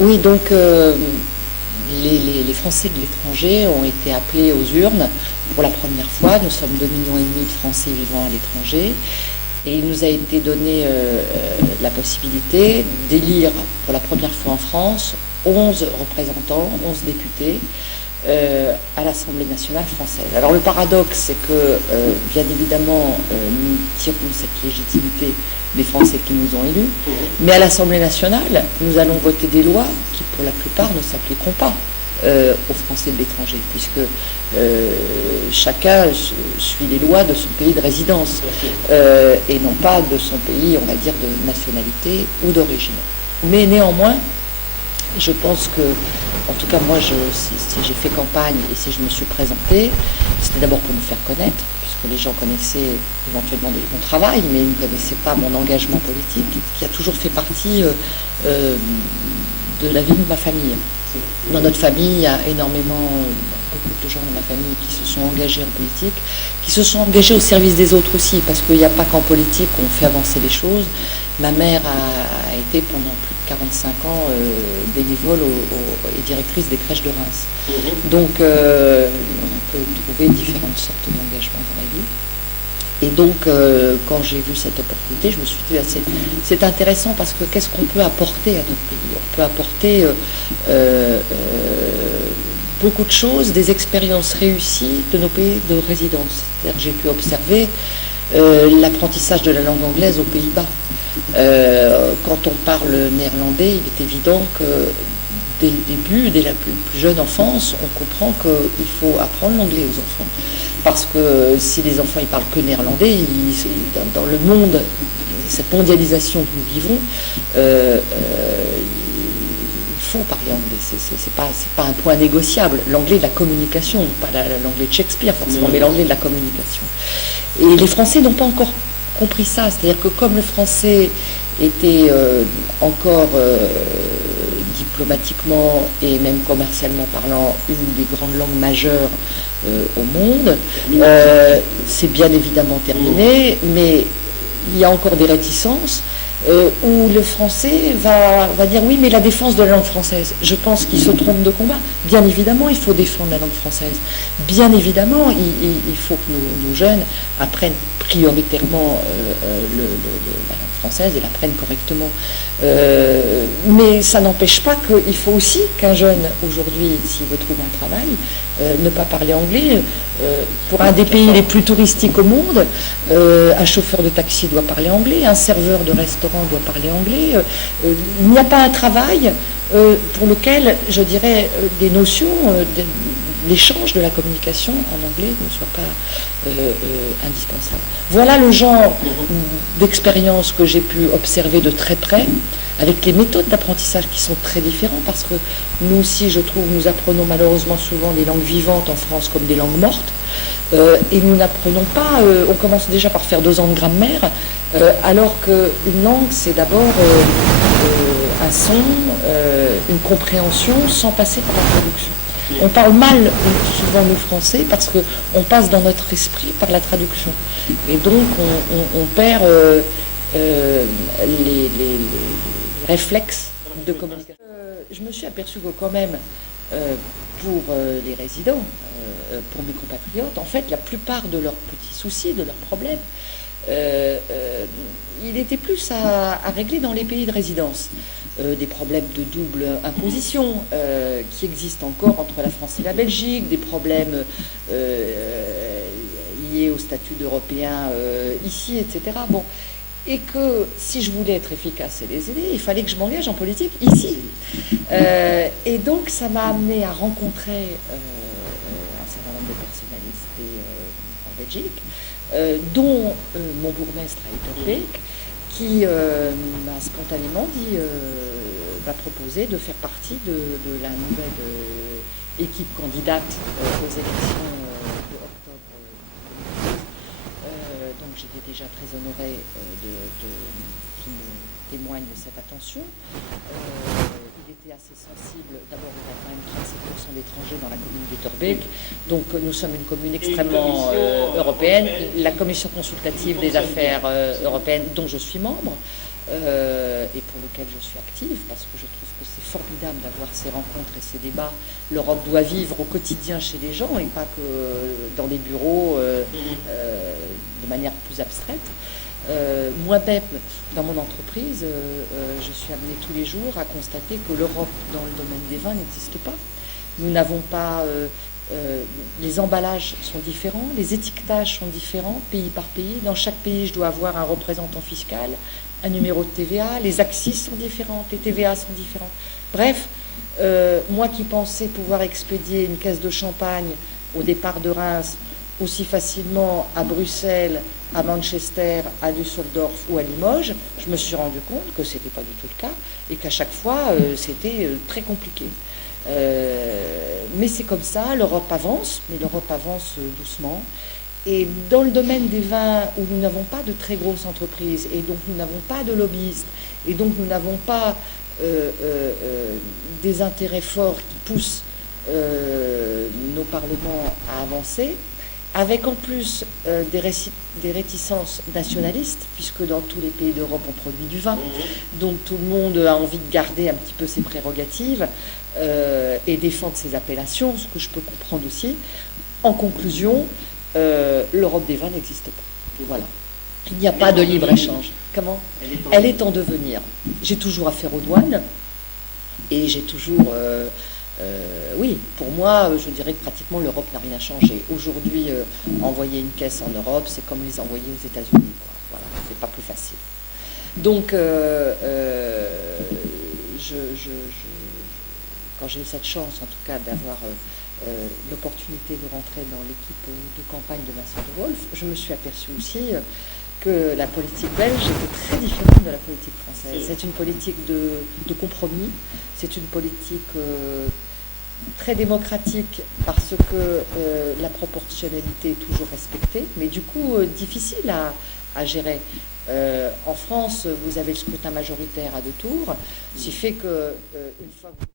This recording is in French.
Oui, donc les Français de l'étranger ont été appelés aux urnes pour la première fois. Nous sommes 2,5 millions de Français vivant à l'étranger. Et il nous a été donné la possibilité d'élire pour la première fois en France 11 représentants, 11 députés à l'Assemblée nationale française. Alors le paradoxe, c'est que bien évidemment nous tirons cette légitimité des Français qui nous ont élus, mais à l'Assemblée nationale, nous allons voter des lois qui pour la plupart ne s'appliqueront pas aux Français de l'étranger, puisque chacun suit les lois de son pays de résidence et non pas de son pays, on va dire, de nationalité ou d'origine. Mais néanmoins, je pense que, en tout cas moi, si j'ai fait campagne et si je me suis présentée, c'était d'abord pour me faire connaître, puisque les gens connaissaient éventuellement mon travail, mais ils ne connaissaient pas mon engagement politique, qui a toujours fait partie de la vie de ma famille. Dans notre famille, il y a énormément, beaucoup de gens de ma famille qui se sont engagés en politique, qui se sont engagés au service des autres aussi, parce qu'il n'y a pas qu'en politique qu'on fait avancer les choses. Ma mère a été pendant plus de 45 ans bénévole et directrice des crèches de Reims. Donc on peut trouver différentes sortes d'engagements dans la vie. Et donc, quand j'ai vu cette opportunité, je me suis dit, c'est intéressant parce que qu'est-ce qu'on peut apporter à notre pays? On peut apporter beaucoup de choses, des expériences réussies de nos pays de résidence. C'est-à-dire que j'ai pu observer l'apprentissage de la langue anglaise aux Pays-Bas. Quand on parle néerlandais, il est évident que dès le début, dès la plus jeune enfance, on comprend qu'il faut apprendre l'anglais aux enfants. Parce que si les enfants ne parlent que néerlandais, dans le monde, cette mondialisation que nous vivons, il faut parler anglais. C'est pas un point négociable. L'anglais de la communication, pas l'anglais de Shakespeare forcément, mais l'anglais de la communication. Et les Français n'ont pas encore compris ça. C'est-à-dire que comme le français était encore diplomatiquement et même commercialement parlant une des grandes langues majeures au monde, c'est bien évidemment terminé, mais il y a encore des réticences où le français va dire oui, mais la défense de la langue française, je pense qu'il se trompe de combat. Bien évidemment, il faut défendre la langue française. Bien évidemment, il faut que nos jeunes apprennent prioritairement la langue française et l'apprennent correctement. Mais ça n'empêche pas qu'il faut aussi qu'un jeune, aujourd'hui, s'il veut trouver un travail, ne pas parler anglais. Pour un des pays les plus touristiques au monde, un chauffeur de taxi doit parler anglais, un serveur de restaurant doit parler anglais. Il n'y a pas un travail pour lequel, je dirais, des notions, l'échange de la communication en anglais ne soit pas indispensable. Voilà le genre d'expérience que j'ai pu observer de très près, avec les méthodes d'apprentissage qui sont très différentes, parce que nous aussi, je trouve, nous apprenons malheureusement souvent des langues vivantes en France comme des langues mortes, et nous n'apprenons pas, on commence déjà par faire 2 ans de grammaire, alors qu'une langue, c'est d'abord un son, une compréhension sans passer par la traduction. On parle mal souvent le français parce qu'on passe dans notre esprit par la traduction. Et donc on perd les réflexes de communication. Je me suis aperçue que quand même, pour les résidents, pour mes compatriotes, en fait, la plupart de leurs petits soucis, de leurs problèmes, il était plus à régler dans les pays de résidence. Des problèmes de double imposition qui existent encore entre la France et la Belgique, des problèmes liés au statut d'Européen ici, etc. Bon. Et que si je voulais être efficace et les aider, il fallait que je m'engage en politique ici. Et donc ça m'a amené à rencontrer un certain nombre de personnalités en Belgique, dont mon bourgmestre à Etterbeek, qui m'a spontanément m'a proposé de faire partie de la nouvelle équipe candidate aux élections de octobre 2015. Donc j'étais déjà très honorée qu'il me témoigne de cette attention. Il était été assez sensible. D'abord, il y a quand même 37% d'étrangers dans la commune d'Etterbeek. Donc, nous sommes une commune extrêmement européenne. La commission consultative des affaires européennes, dont je suis membre, et pour lequel je suis active, parce que je trouve que c'est formidable d'avoir ces rencontres et ces débats. L'Europe doit vivre au quotidien chez les gens et pas que dans des bureaux de manière plus abstraite. Moi-même, dans mon entreprise, je suis amenée tous les jours à constater que l'Europe dans le domaine des vins n'existe pas. Nous n'avons pas... les emballages sont différents, les étiquetages sont différents, pays par pays. Dans chaque pays, je dois avoir un représentant fiscal, un numéro de TVA, les axes sont différentes, les TVA sont différentes. Bref, moi qui pensais pouvoir expédier une caisse de champagne au départ de Reims aussi facilement à Bruxelles, à Manchester, à Düsseldorf ou à Limoges, je me suis rendu compte que ce n'était pas du tout le cas et qu'à chaque fois, c'était très compliqué. Mais c'est comme ça, l'Europe avance, mais l'Europe avance doucement. Et dans le domaine des vins, où nous n'avons pas de très grosses entreprises, et donc nous n'avons pas de lobbyistes, et donc nous n'avons pas des intérêts forts qui poussent nos parlements à avancer, avec en plus des réticences nationalistes, puisque dans tous les pays d'Europe on produit du vin, donc tout le monde a envie de garder un petit peu ses prérogatives et défendre ses appellations, ce que je peux comprendre aussi. En conclusion, l'Europe des vins n'existe pas. Voilà. Il n'y a pas de libre-échange. Comment ? Elle est en devenir. J'ai toujours affaire aux douanes et j'ai toujours... oui, pour moi, je dirais que pratiquement l'Europe n'a rien changé. Aujourd'hui, envoyer une caisse en Europe, c'est comme les envoyer aux États-Unis. Voilà, c'est pas plus facile. Donc, quand j'ai eu cette chance, en tout cas, d'avoir l'opportunité de rentrer dans l'équipe de campagne de Vincent de Wolf, je me suis aperçue aussi que la politique belge était très différente de la politique française. C'est une politique de compromis, c'est une politique très démocratique parce que la proportionnalité est toujours respectée, mais du coup difficile à gérer. En France, vous avez le scrutin majoritaire à 2 tours, ce qui fait que une fois que